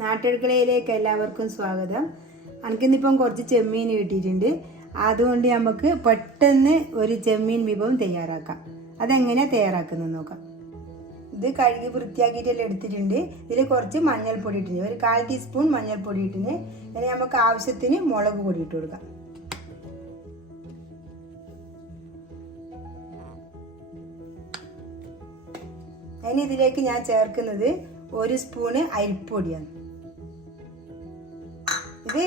നാട്ടടുക്കളയിലേക്ക് എല്ലാവർക്കും സ്വാഗതം. എനിക്കിന്നിപ്പം കുറച്ച് ചെമ്മീൻ കിട്ടിയിട്ടുണ്ട്. അതുകൊണ്ട് നമുക്ക് പെട്ടെന്ന് ഒരു ചെമ്മീൻ വിഭവം തയ്യാറാക്കാം. അതെങ്ങനെയാണ് തയ്യാറാക്കുന്നത് നോക്കാം. ഇത് കഴുകി വൃത്തിയാക്കിയിട്ടെല്ലാം എടുത്തിട്ടുണ്ട്. ഇതിൽ കുറച്ച് മഞ്ഞൾപ്പൊടി ഇട്ടിട്ടുണ്ട്, ഒരു 1/4 ടീസ്പൂൺ മഞ്ഞൾപ്പൊടി ഇട്ടിന്. ഇനി നമുക്ക് ആവശ്യത്തിന് മുളക് പൊടി ഇട്ട് കൊടുക്കാം. ഇനി ഇതിലേക്ക് ഞാൻ ചേർക്കുന്നത് 1 സ്പൂണ് അരിപ്പൊടിയാണ്. ഇത്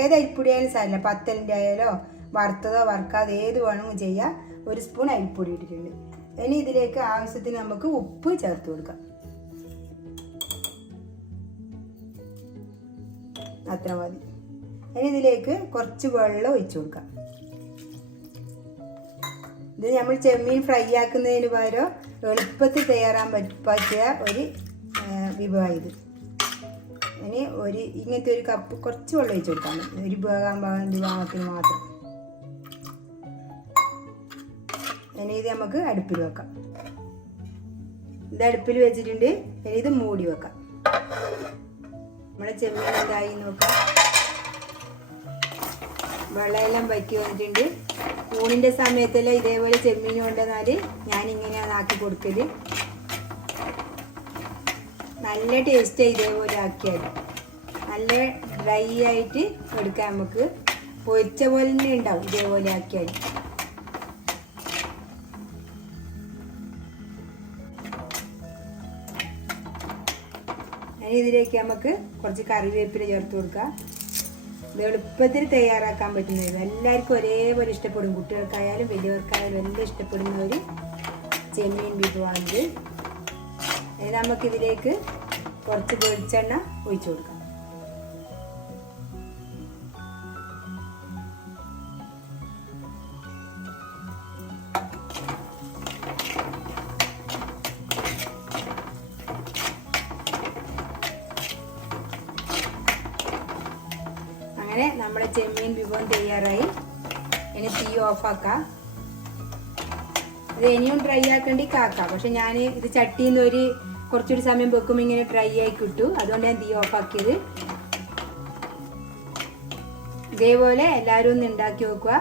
ഏത് അരിപ്പൊടിയായാലും സാരില്ല, പത്തലിൻ്റെ ആയാലോ വറുത്തതോ വറുക്കാതെ ഏത് വേണമെങ്കിലും ചെയ്യാം. 1 സ്പൂൺ അരിപ്പൊടി ഇട്ടിട്ടുണ്ട്. ഇനി ഇതിലേക്ക് ആവശ്യത്തിന് നമുക്ക് ഉപ്പ് ചേർത്ത് കൊടുക്കാം. അത്ര മതി. ഇനി ഇതിലേക്ക് കുറച്ച് വെള്ളം ഒഴിച്ചു കൊടുക്കാം. ഇത് നമ്മൾ ചെമ്മീൻ ഫ്രൈ ആക്കുന്നതിന് പകരം എളുപ്പത്തിൽ തയ്യാറാൻ പറ്റിയ ഒരു വിഭവമാണ് ഇത്. ഇനി ഇങ്ങനത്തെ ഒരു കപ്പ് കുറച്ച് വെള്ളം ഒഴിച്ചു കൊടുക്കാം, ഒരു ഭാഗത്തിന് മാത്രം. ഇനി ഇത് നമുക്ക് അടുപ്പിൽ വെക്കാം. ഇത് അടുപ്പിൽ വെച്ചിട്ടുണ്ട്. ഇനി ഇത് മൂടി വെക്കാം. നമ്മളെ ചെമ്മീൻ എന്തായി നോക്കാം. വെള്ളമെല്ലാം വറ്റി വന്നിട്ടുണ്ട്. ഊണിൻ്റെ സമയത്തെല്ലാം ഇതേപോലെ ചെമ്മീൻ കൊണ്ടുവന്നാൽ ഞാനിങ്ങനെയാണ് ആക്കി കൊടുക്കല്. നല്ല ടേസ്റ്റ് ഇതേപോലെ ആക്കിയാൽ. നല്ല ഡ്രൈ ആയിട്ട് എടുക്കാം, നമുക്ക് പൊരിച്ച പോലെ തന്നെ ഉണ്ടാവും ഇതേപോലെ ആക്കിയാൽ. ഇനി ഇതിലേക്ക് നമുക്ക് കുറച്ച് കറിവേപ്പില ചേർത്ത് കൊടുക്കാം. ഇത് എളുപ്പത്തിൽ തയ്യാറാക്കാൻ പറ്റുന്നത്, എല്ലാവർക്കും ഒരേപോലെ ഇഷ്ടപ്പെടും. കുട്ടികൾക്കായാലും വലിയവർക്കായാലും എല്ലാം ഇഷ്ടപ്പെടുന്ന ഒരു ചെമ്മീൻ വിഭവമാണിത്. ഇനി നമുക്കിതിലേക്ക് കുറച്ച് വെളിച്ചെണ്ണ ഒഴിച്ചു കൊടുക്കാം. അങ്ങനെ നമ്മുടെ ചെമ്മീൻ വിഭവം തയ്യാറായി. ഇനി തീ ഓഫാക്കാം. ഇത് ഇനിയും ഡ്രൈ ആക്കേണ്ടി കാക്കാം, പക്ഷെ ഞാൻ ഇത് ചട്ടിയിൽ നിന്ന് കുറച്ചൊരു സമയം വെക്കുമ്പോൾ ഇങ്ങനെ ഡ്രൈ ആയി കിട്ടും. അതുകൊണ്ട് ഞാൻ തീ ഓഫാക്കിയത്. ഇതേപോലെ എല്ലാവരും ഒന്ന് ഉണ്ടാക്കി നോക്കുക.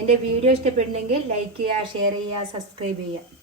എൻ്റെ വീഡിയോ ഇഷ്ടപ്പെടുന്നെങ്കിൽ ലൈക്ക് ചെയ്യുക, ഷെയർ ചെയ്യുക, സബ്സ്ക്രൈബ് ചെയ്യുക.